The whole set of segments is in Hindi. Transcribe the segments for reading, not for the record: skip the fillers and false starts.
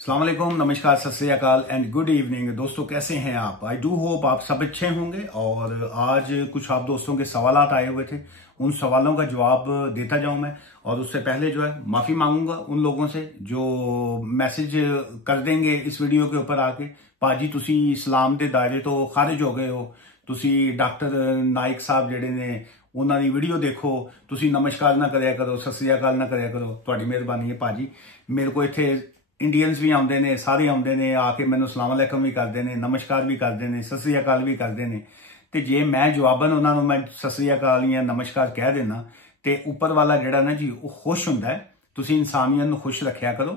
अस्सलाम वालेकुम, नमस्कार, सत श्री अकाल एंड गुड इवनिंग। दोस्तों कैसे हैं आप? आई डू होप आप सब अच्छे होंगे। और आज कुछ आप दोस्तों के सवालात आए हुए थे, उन सवालों का जवाब देता जाऊं मैं। और उससे पहले जो है माफी मांगूंगा उन लोगों से जो मैसेज कर देंगे इस वीडियो के ऊपर आके, पाजी तुसी इस्लाम के दायरे तो खारिज हो गए हो, तुसी डॉक्टर नाइक साहब जेडे ने उन्होंने दी वीडियो देखो, तुसी नमस्कार ना करया करो, सत श्री अकाल ना करया करो। तुहाडी मेहरबानी है पाजी। मेरे को इत्थे इंडियंस भी आते हैं, सारे आते हैं, आके मैनू सलाम अलैकुम भी करते हैं, नमस्कार भी करते हैं, सत श्री अकाल भी करते हैं। तो जे मैं जवाबन उन्होंने मैं सत श्री अकाल या नमस्कार कह देना तो उपर वाला जड़ा ना जी वो खुश होंदा है। तुसी इंसानियत नूं खुश रखिया करो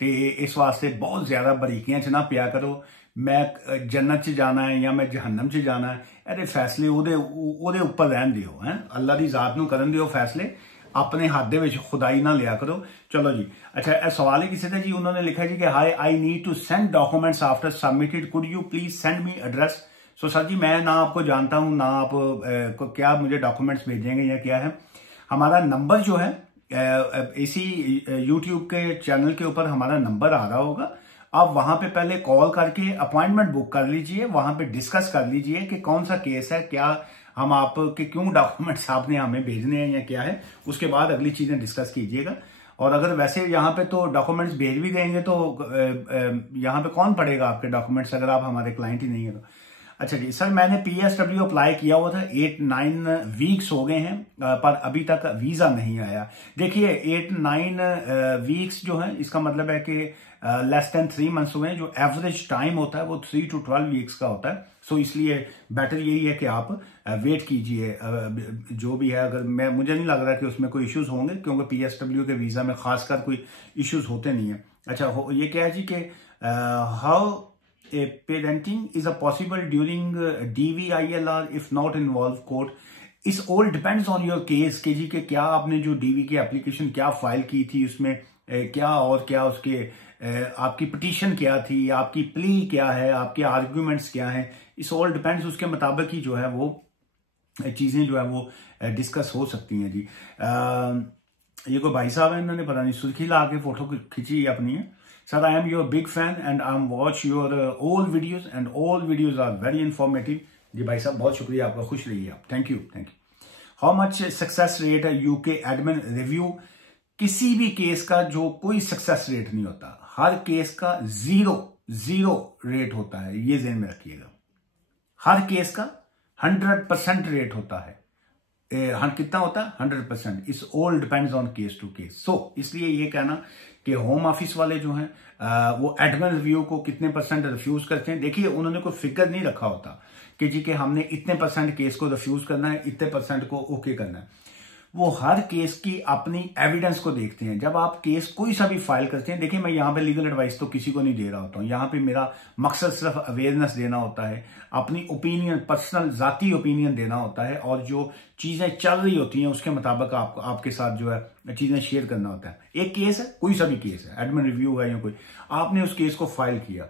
तो इस वास्ते बहुत ज्यादा बरीकियां च ना पिया करो। मैं जन्नत च जाना है या मैं जहन्नम च जाना है, ये फैसले ओदे उपर रहन दिओ है। अल्लाह की जात नूं करन दिओ फैसले, अपने हाथ दे विच खुदाई ना लिया करो। चलो जी, अच्छा यह सवाल ही किसी ने जी, उन्होंने लिखा जी कि hi I need to send documents after submitted, could you please send me address. So sir जी, मैं ना आपको जानता हूं ना आप क्या मुझे डॉक्यूमेंट्स भेजेंगे या क्या है। हमारा नंबर जो है इसी यूट्यूब के चैनल के ऊपर हमारा नंबर आ रहा होगा। आप वहां पे पहले कॉल करके अपॉइंटमेंट बुक कर लीजिए, वहां पे डिस्कस कर लीजिए कि कौन सा केस है, क्या हम आपके क्यों डॉक्यूमेंट्स आपने हमें भेजने हैं या क्या है। उसके बाद अगली चीजें डिस्कस कीजिएगा। और अगर वैसे यहाँ पे तो डॉक्यूमेंट्स भेज भी देंगे तो यहाँ पे कौन पढ़ेगा आपके डॉक्यूमेंट्स अगर आप हमारे क्लाइंट ही नहीं है तो। अच्छा जी सर, मैंने PSW अप्लाई किया हुआ था, 8-9 वीक्स हो गए हैं पर अभी तक वीजा नहीं आया। देखिए 8-9 वीक्स जो है इसका मतलब है कि लेस देन 3 मंथ्स हुए हैं। जो एवरेज टाइम होता है वो 3 to 12 वीक्स का होता है। सो इसलिए बेटर यही है कि आप वेट कीजिए जो भी है। अगर मुझे नहीं लग रहा कि उसमें कोई इश्यूज होंगे, क्योंकि PSW के वीजा में खासकर कोई इश्यूज होते नहीं है। अच्छा ये क्या है जी कि how a parenting is a possible during DV-ILR if not involve court. It all depends on your case के जी के क्या आपने जो DV की एप्लीकेशन क्या फाइल की थी, उसमें क्या और क्या उसके आपकी पिटीशन क्या थी, आपकी प्ली क्या है, आपके आर्ग्यूमेंट्स क्या हैं। इस ऑल डिपेंड्स, उसके मुताबिक ही जो है वो चीजें जो है वो डिस्कस हो सकती हैं जी। ये कोई भाई साहब है, इन्होंने पता नहीं सुर्खी ला के फोटो खींची अपनी है। Sir I am your big fan and I am watch your all videos and all videos are very informative. जी भाई साहब बहुत शुक्रिया आपका, खुश रहिए आप, thank you thank you. How much success rate है यूके एडमिन रिव्यू? किसी भी केस का जो कोई सक्सेस रेट नहीं होता, हर केस का जीरो रेट होता है, ये ज़हन में रखिएगा। हर केस का 100% रेट होता है। कितना होता है? 100%। It's all depends on case to case. So इसलिए ये कहना कि होम ऑफिस वाले जो हैं वो एडमिन रिव्यू को कितने % रिफ्यूज करते हैं, देखिए उन्होंने कोई फिगर नहीं रखा होता कि जी कि हमने इतने % केस को रिफ्यूज करना है, इतने % को ओके करना है। वो हर केस की अपनी एविडेंस को देखते हैं। जब आप केस कोई सा भी फाइल करते हैं, देखिए मैं यहाँ पे लीगल एडवाइस तो किसी को नहीं दे रहा होता हूँ, यहाँ पे मेरा मकसद सिर्फ अवेयरनेस देना होता है, अपनी ओपिनियन, पर्सनल जाती ओपिनियन देना होता है, और जो चीजें चल रही होती हैं उसके मुताबिक आपके साथ जो है चीजें शेयर करना होता है। एक केस है, कोई सा भी केस है, एडमिन रिव्यू है या कोई, आपने उस केस को फाइल किया,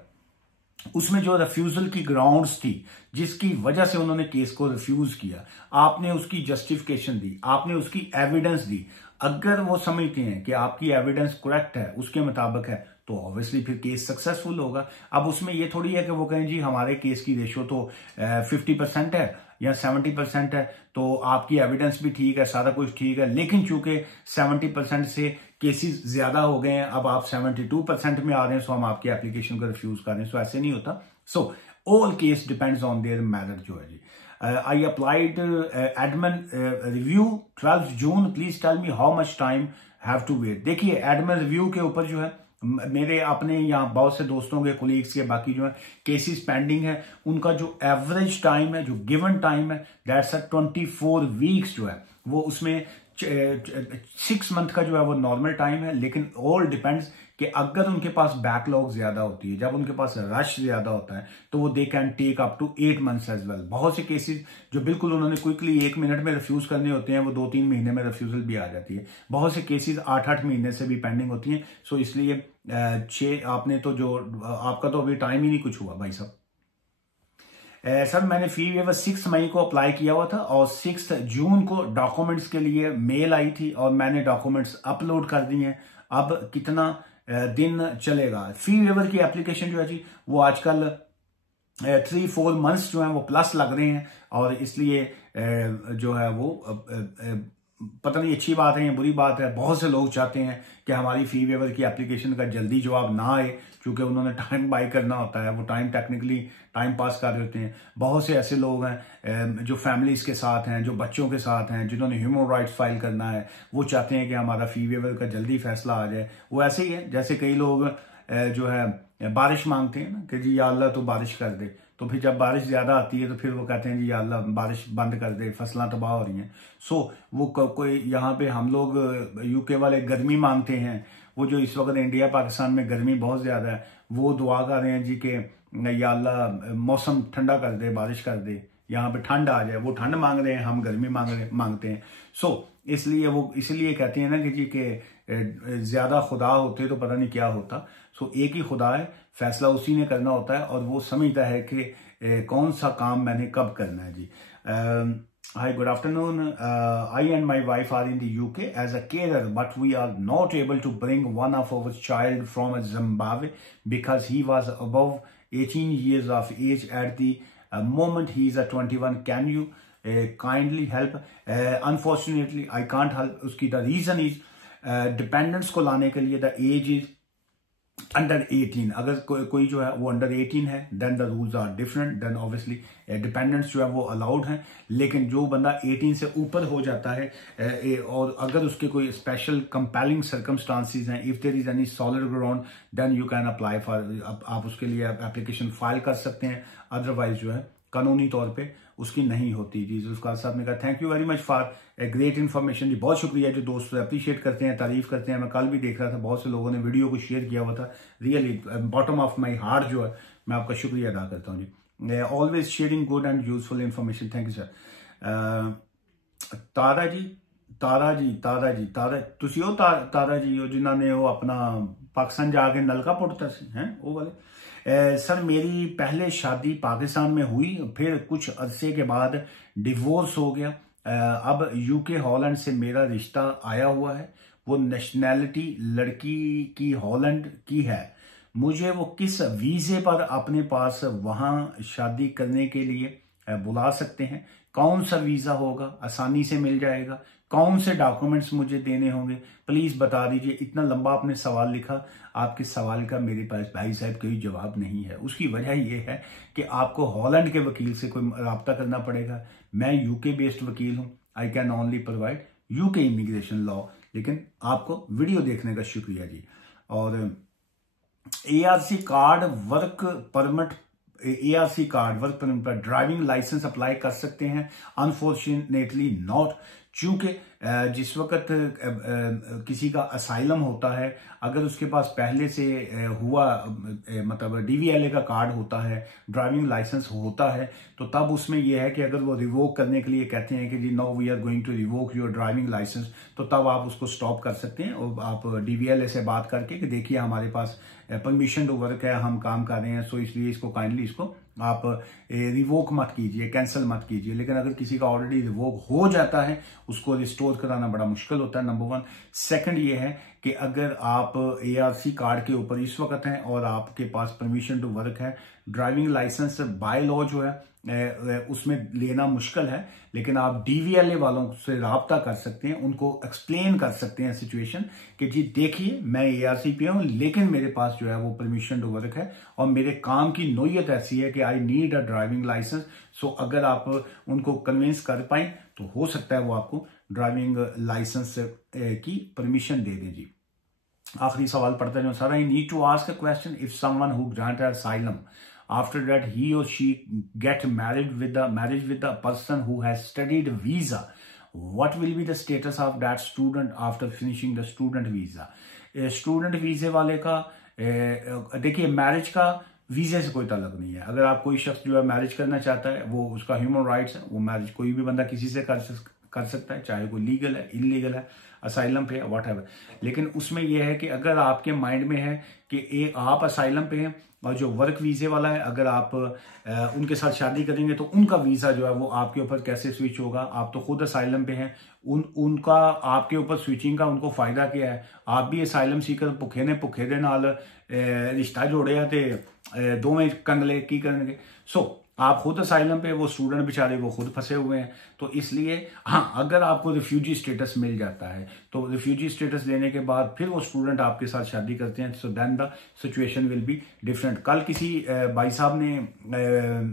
उसमें जो रिफ्यूजल की ग्राउंड्स थी जिसकी वजह से उन्होंने केस को रिफ्यूज किया, आपने उसकी जस्टिफिकेशन दी, आपने उसकी एविडेंस दी। अगर वो समझते हैं कि आपकी एविडेंस करेक्ट है, उसके मुताबिक है, तो ऑब्वियसली फिर केस सक्सेसफुल होगा। अब उसमें ये थोड़ी है कि वो कहें जी हमारे केस की रेशो तो 50% है या 70% है, तो आपकी एविडेंस भी ठीक है, सारा कुछ ठीक है, लेकिन चूंकि 70% से केसेस ज्यादा हो गए हैं, अब आप 72% में आ रहे हैं, सो हम आपकी एप्लीकेशन को रिफ्यूज कर रहे हैं। सो ऐसे नहीं होता। So all case depends on their merit जो है जी। I applied admin review 12 June, please tell me how much time have to wait. देखिए एडमिन रिव्यू के ऊपर जो है मेरे अपने यहाँ बहुत से दोस्तों के, कोलीग्स के, बाकी जो है केसेस पेंडिंग है, उनका जो एवरेज टाइम है, जो गिवन टाइम है, दैट्स 24 वीक्स जो है वो, उसमें 6 मंथ का जो है वो नॉर्मल टाइम है। लेकिन ऑल डिपेंड्स कि अगर उनके पास बैकलॉग ज्यादा होती है, जब उनके पास रश ज्यादा होता है, तो वो they can take up to 8 months as well. बहुत से केसेस जो बिल्कुल उन्होंने क्विकली 1 मिनट में रिफ्यूज करने होते हैं, वो 2-3 महीने में रिफ्यूजल भी आ जाती है। बहुत से केसेस 8-8 महीने से भी पेंडिंग होती हैं। सो इसलिए 6 आपने तो जो आपका तो अभी टाइम ही नहीं कुछ हुआ भाई साहब। सर मैंने फी वेवर 6 मई को अप्लाई किया हुआ था और 6 जून को डॉक्यूमेंट्स के लिए मेल आई थी और मैंने डॉक्यूमेंट्स अपलोड कर दिए हैं। अब कितना दिन चलेगा। फी वेवर की एप्लीकेशन जो है जी वो आजकल 3-4 मंथ्स जो है वो प्लस लग रहे हैं, और इसलिए जो है वो पता नहीं अच्छी बात है या बुरी बात है। बहुत से लोग चाहते हैं कि हमारी फी वेवर की एप्लीकेशन का जल्दी जवाब ना आए, क्योंकि उन्होंने टाइम बाई करना होता है, वो टाइम टेक्निकली टाइम पास कर रहे होते हैं। बहुत से ऐसे लोग हैं जो फैमिलीज के साथ हैं, जो बच्चों के साथ हैं, जिन्होंने ह्यूमन राइट्स फाइल करना है, वो चाहते हैं कि हमारा फी वेवर का जल्दी फैसला आ जाए। वो ऐसे ही है जैसे कई लोग जो है बारिश मांगते हैं ना कि जी या अल्लाह तो बारिश कर दे, तो फिर जब बारिश ज्यादा आती है तो फिर वो कहते हैं जी या अल्लाह बारिश बंद कर दे, फसलें तबाह हो रही हैं। सो वो कोई यहाँ पे हम लोग यूके वाले गर्मी मांगते हैं। वो जो इस वक्त इंडिया पाकिस्तान में गर्मी बहुत ज्यादा है, वो दुआ कर रहे हैं जी कि या अल्लाह मौसम ठंडा कर दे, बारिश कर दे, यहाँ पे ठंड आ जाए। वो ठंड मांग रहे हैं, हम गर्मी मांगते हैं। सो इसलिए कहते हैं ना कि जी के ज्यादा खुदा होते तो पता नहीं क्या होता। सो एक ही खुदा है, फैसला उसी ने करना होता है, और वो समझता है कि कौन सा काम मैंने कब करना है जी। Hi, good afternoon. I and my wife are in the UK as a carer, but we are not able to bring one of our child from Zimbabwe because he was above 18 years of age at the moment. He is 21. Can you kindly help? Unfortunately, I can't help. Uski the reason is dependents को लाने के लिए the age is अंडर 18। अगर कोई जो है वो अंडर 18 है, then the rules are different, then obviously dependents जो है वो अलाउड हैं। लेकिन जो बंदा 18 से ऊपर हो जाता है और अगर उसके कोई स्पेशल कंपेलिंग सर्कमस्टांसिस हैं, if there is any solid ground, then you can apply for, आप उसके लिए एप्लीकेशन फाइल कर सकते हैं। अदरवाइज जो है कानूनी तौर पे उसकी नहीं होती जी। जुल्फकार साहब ने कहा thank you very much for a great information जी। बहुत शुक्रिया जो दोस्त अप्रिशिएट करते हैं, तारीफ करते हैं। मैं कल भी देख रहा था बहुत से लोगों ने वीडियो को शेयर किया हुआ था। Really bottom of my heart जो है मैं आपका शुक्रिया अदा करता हूँ जी। Always sharing good and useful information. Thank you sir. तारा जी तुसी हो तारा जी हो जिन्होंने वो अपना पाकिस्तान जाके नलका पुटता है वो वाले। सर मेरी पहले शादी पाकिस्तान में हुई, फिर कुछ अरसे के बाद डिवोर्स हो गया। अब यूके हॉलैंड से मेरा रिश्ता आया हुआ है। वो नेशनैलिटी लड़की की हॉलैंड की है। मुझे वो किस वीजे पर अपने पास वहां शादी करने के लिए बुला सकते हैं? कौन सा वीजा होगा, आसानी से मिल जाएगा? कौन से डॉक्यूमेंट्स मुझे देने होंगे? प्लीज बता दीजिए। इतना लंबा आपने सवाल लिखा, आपके सवाल का मेरे पास भाई साहब कोई जवाब नहीं है। उसकी वजह यह है कि आपको हॉलैंड के वकील से कोई राब्ता करना पड़ेगा। मैं यूके बेस्ड वकील हूं, I can only provide UK immigration law. लेकिन आपको वीडियो देखने का शुक्रिया जी। और ARC card work permit, ARC card work permit पर ड्राइविंग लाइसेंस अप्लाई कर सकते हैं? अनफॉर्चुनेटली नॉट, क्योंकि जिस वक्त किसी का असाइलम होता है, अगर उसके पास पहले से हुआ मतलब डीवीएलए का कार्ड होता है, ड्राइविंग लाइसेंस होता है, तो तब उसमें यह है कि अगर वो रिवोक करने के लिए कहते हैं कि जी no we are going to revoke your driving license, तो तब आप उसको स्टॉप कर सकते हैं। और आप डीवीएलए से बात करके कि देखिए हमारे पास परमिशन टू वर्क है, हम काम कर रहे हैं, सो इसलिए इसको काइंडली इसको आप रिवोक मत कीजिए, कैंसिल मत कीजिए। लेकिन अगर किसी का ऑलरेडी रिवोक हो जाता है, उसको रिस्टोर कराना बड़ा मुश्किल होता है, नंबर 1। सेकंड ये है कि अगर आप एआरसी कार्ड के ऊपर इस वक्त हैं और आपके पास परमिशन टू वर्क है, ड्राइविंग लाइसेंस बाय लॉ जो है उसमें लेना मुश्किल है, लेकिन आप डीवीएलए वालों से राब्ता कर सकते हैं, उनको एक्सप्लेन कर सकते हैं सिचुएशन कि जी देखिए मैं एआरसी पे हूं, लेकिन मेरे पास जो है वो परमिशन टू वर्क है और मेरे काम की नोयत ऐसी है कि I need a driving license. So अगर आप उनको कन्विंस कर पाए तो हो सकता है वो आपको ड्राइविंग लाइसेंस की परमिशन दे दें जी। आखिरी सवाल पढ़ते हैं sir. I need to ask a question, if someone who grant asylum after that he or she get married with the person who has studied visa, what will be the status of that student after finishing the student visa? Student वीजे वाले का देखिए मैरिज का वीजे से कोई ताल्लुक नहीं है। अगर आप कोई शख्स जो है मैरिज करना चाहता है, वो उसका ह्यूमन राइट्स है, वो मैरिज कोई भी बंदा किसी से कर सकता है, चाहे वो लीगल है, इलीगल है, असाइलम पे है, व्हाटएवर। लेकिन उसमें यह है कि अगर आपके माइंड में है कि एक आप असाइलम पे हैं और जो वर्क वीजे वाला है, अगर आप उनके साथ शादी करेंगे तो उनका वीजा जो है वो आपके ऊपर कैसे स्विच होगा। आप तो खुद असाइलम पे हैं, उनका आपके ऊपर स्विचिंग का उनको फायदा क्या है। आप भी असाइलम सीकर भुखे दे नाल रिश्ता जोड़िया ते दोवें कंगले की करेंगे। सो आप खुद असाइलम पे, वो स्टूडेंट बेचारे वो खुद फंसे हुए हैं। तो इसलिए हाँ, अगर आपको रिफ्यूजी स्टेटस मिल जाता है तो रिफ्यूजी स्टेटस लेने के बाद फिर वो स्टूडेंट आपके साथ शादी करते हैं, so then the situation will be different. कल किसी भाई साहब ने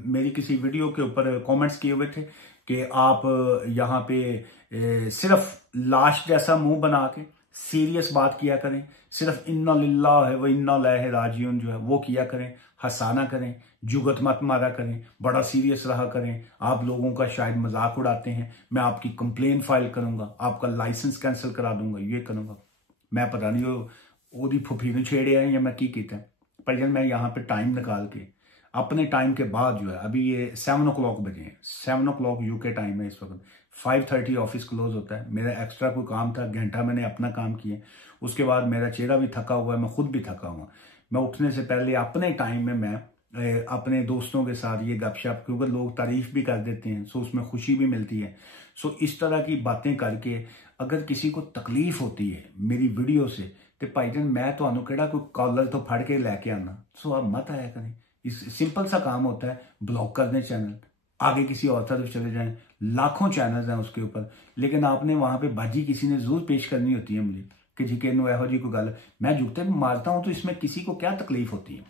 मेरी किसी वीडियो के ऊपर कमेंट्स किए हुए थे कि आप यहाँ पे सिर्फ लाश जैसा मुंह बना के सीरियस बात किया करें, सिर्फ इन्ना लिल्लाह है व इन्ना इलैहि राजिऊन जो है वो किया करें, हंसाना करें, जुगत मत मारा करें, बड़ा सीरियस रहा करें। आप लोगों का शायद मजाक उड़ाते हैं, मैं आपकी कंप्लेन फाइल करूंगा, आपका लाइसेंस कैंसिल करा दूंगा, ये करूंगा। मैं पता नहीं वो फुफी ने छेड़े हैं या मैं की किया है, पर मैं यहाँ पे टाइम निकाल के अपने टाइम के बाद जो है, अभी ये 7 o'clock बजे हैं, 7 o'clock यूके टाइम है इस वक्त, 5:30 ऑफिस क्लोज होता है। मेरा एक्स्ट्रा कोई काम था, घंटा मैंने अपना काम किया, उसके बाद मेरा चेहरा भी थका हुआ है, मैं खुद भी थका हुआ। मैं उठने से पहले अपने टाइम में मैं अपने दोस्तों के साथ ये गपशप, क्योंकि लोग तारीफ भी कर देते हैं, सो उसमें खुशी भी मिलती है। सो इस तरह की बातें करके अगर किसी को तकलीफ होती है मेरी वीडियो से, तो भाईजान मैं तो केड़ा कोई कॉलर तो फड़ के लेके आना, सो आप मत आया करें। इस सिंपल सा काम होता है, ब्लॉक कर दें चैनल, आगे किसी और तरफ चले जाएं। लाखों चैनल्स हैं उसके ऊपर, लेकिन आपने वहां पे बाजी किसी ने जरूर पेश करनी होती है मुझे कि जी के एहो जी कोई गल, मैं जुगते मारता हूं तो इसमें किसी को क्या तकलीफ होती है,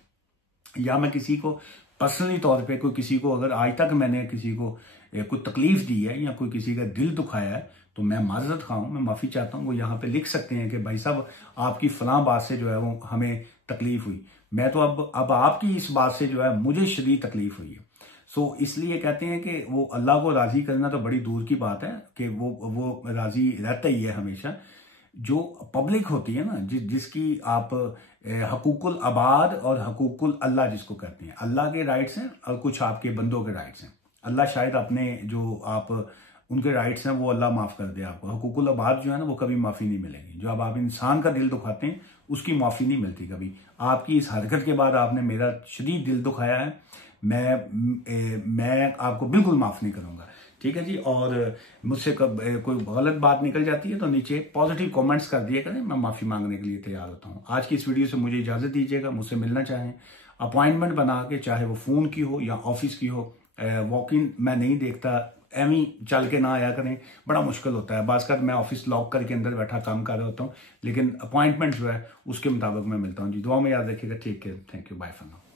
या मैं किसी को पर्सनली तौर पे कोई किसी को अगर आज तक मैंने किसी को कोई तकलीफ दी है या कोई किसी का दिल दुखाया है तो मैं माजरत खा हूं, मैं माफी चाहता हूं। वो यहाँ पे लिख सकते हैं कि भाई साहब आपकी फलां बात से जो है वो हमें तकलीफ हुई। मैं तो अब आपकी इस बात से जो है मुझे शदीद तकलीफ हुई है। सो इसलिए कहते हैं कि वो अल्लाह को राजी करना तो बड़ी दूर की बात है कि वो राजी रहता ही है हमेशा। जो पब्लिक होती है ना, जिसकी आप हकूकुल आबाद और हकूकुल अल्लाह जिसको कहते हैं, अल्लाह के राइट्स हैं और कुछ आपके बंदों के राइट्स हैं। अल्लाह शायद अपने जो आप उनके राइट्स हैं वो अल्लाह माफ कर दे आपको। हकूकुल आबाद जो है ना वो कभी माफी नहीं मिलेगी। जो अब आप इंसान का दिल दुखाते हैं उसकी माफी नहीं मिलती कभी। आपकी इस हरकत के बाद आपने मेरा शदीद दिल दुखाया है, मैं आपको बिल्कुल माफ नहीं करूंगा, ठीक है जी। और मुझसे कोई गलत बात निकल जाती है तो नीचे पॉजिटिव कमेंट्स कर दिया करें, मैं माफी मांगने के लिए तैयार होता हूं। आज की इस वीडियो से मुझे इजाजत दीजिएगा। मुझसे मिलना चाहें अपॉइंटमेंट बना के, चाहे वो फोन की हो या ऑफिस की हो, वॉक इन मैं नहीं देखता, एवं चल के ना आया करें, बड़ा मुश्किल होता है। बाज़ मैं ऑफिस लॉक करके अंदर बैठा काम कर रहा होता हूँ, लेकिन अपॉइंटमेंट जो है उसके मुताबिक मैं मिलता हूँ जी। दुआ में याद रखिएगा। ठीक है, thank you, bye for now.